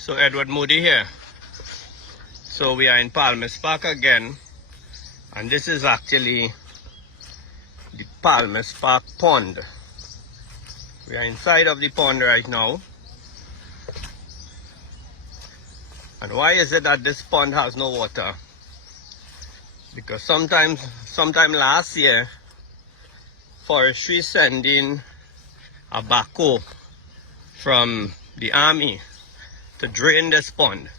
So Edward Moody here. So we are in Palmiste Park again, and this is actually the Palmiste Park pond. We are inside of the pond right now. And why is it that this pond has no water? Because sometime last year, forestry sent in a backhoe from the army to drain this pond.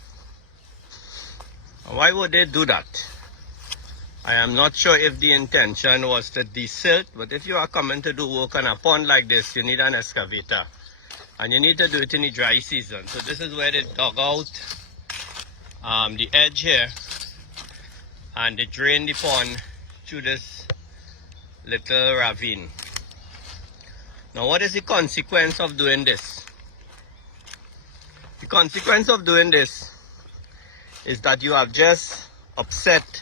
Why would they do that? I am not sure if the intention was to desilt, but if you are coming to do work on a pond like this, you need an excavator. And you need to do it in the dry season. So this is where they dug out the edge here, and they drain the pond through this little ravine. Now what is the consequence of doing this? The consequence of doing this is that you have just upset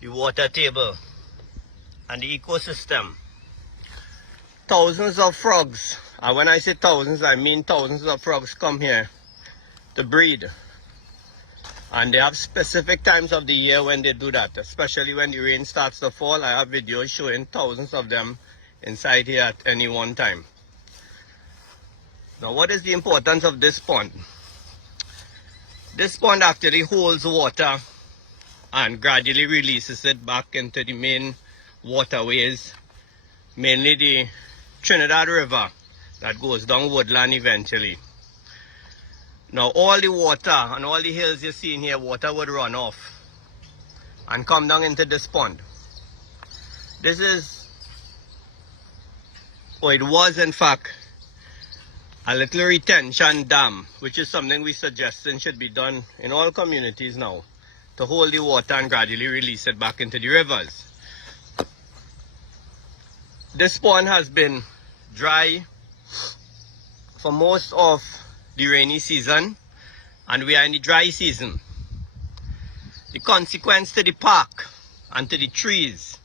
the water table and the ecosystem. Thousands of frogs, and when I say thousands, I mean thousands of frogs come here to breed. And they have specific times of the year when they do that, especially when the rain starts to fall. I have videos showing thousands of them inside here at any one time. Now what is the importance of this pond? This pond actually holds water and gradually releases it back into the main waterways, mainly the Trinidad River that goes down Woodland eventually. Now all the water and all the hills you see in here, water would run off and come down into this pond. This is, or it was in fact, a little retention dam, which is something we suggesting should be done in all communities now, to hold the water and gradually release it back into the rivers. This pond has been dry for most of the rainy season, and we are in the dry season. The consequence to the park and to the trees,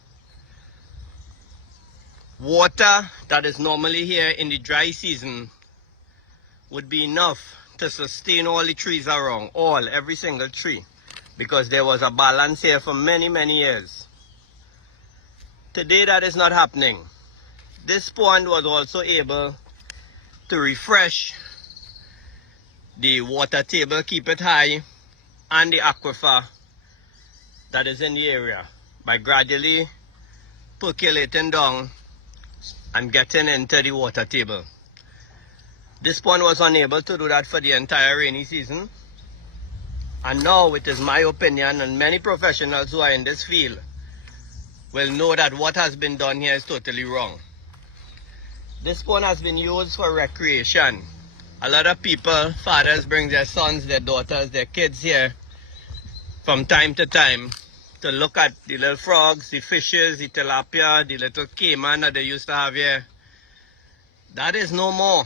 water that is normally here in the dry season would be enough to sustain all the trees around, every single tree, because there was a balance here for many years. Today that is not happening. This pond was also able to refresh the water table, keep it high, and the aquifer that is in the area by gradually percolating down and getting into the water table. This pond was unable to do that for the entire rainy season, and now it is my opinion, and many professionals who are in this field will know, that what has been done here is totally wrong. This pond has been used for recreation. A lot of people, fathers, bring their sons, their daughters, their kids here from time to time to look at the little frogs, the fishes, the tilapia, the little caiman that they used to have here. That is no more.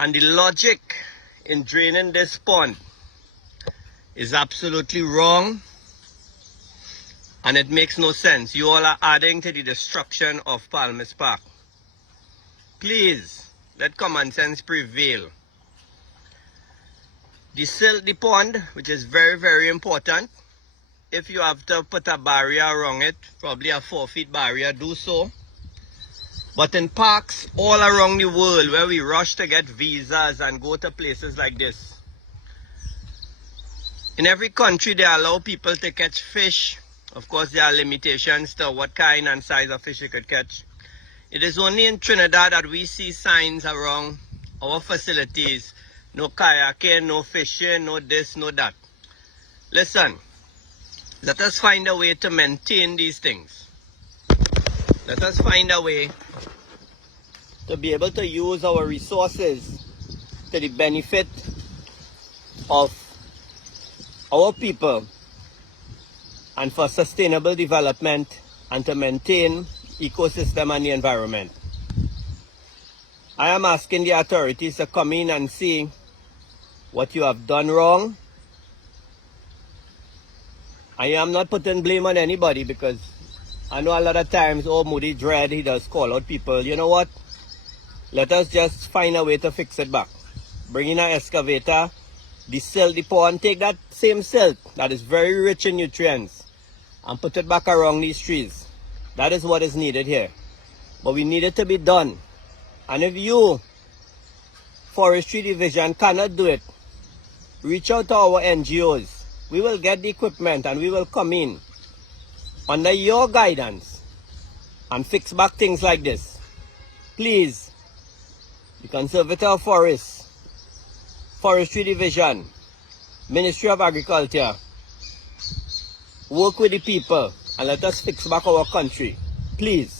And the logic in draining this pond is absolutely wrong, and it makes no sense. You all are adding to the destruction of Palmiste Park. Please, let common sense prevail. Desilt the pond, which is very important. If you have to put a barrier around it, probably a 4-foot barrier, do so. But in parks all around the world where we rush to get visas and go to places like this, in every country they allow people to catch fish. Of course, there are limitations to what kind and size of fish you could catch. It is only in Trinidad that we see signs around our facilities. No kayaking, no fishing, no this, no that. Listen, let us find a way to maintain these things. Let us find a way to be able to use our resources to the benefit of our people and for sustainable development, and to maintain ecosystem and the environment. I am asking the authorities to come in and see what you have done wrong. I am not putting blame on anybody, because I know a lot of times, oh, Moody Dread, he does call out people. You know what? Let us just find a way to fix it back. Bring in an excavator, silt the pond, take that same silt that is very rich in nutrients and put it back around these trees. That is what is needed here. But we need it to be done. And if you, Forestry Division, cannot do it, reach out to our NGOs. We will get the equipment and we will come in under your guidance and fix back things like this. Please, the Conservator of Forests, Forestry Division, Ministry of Agriculture, work with the people and let us fix back our country. Please.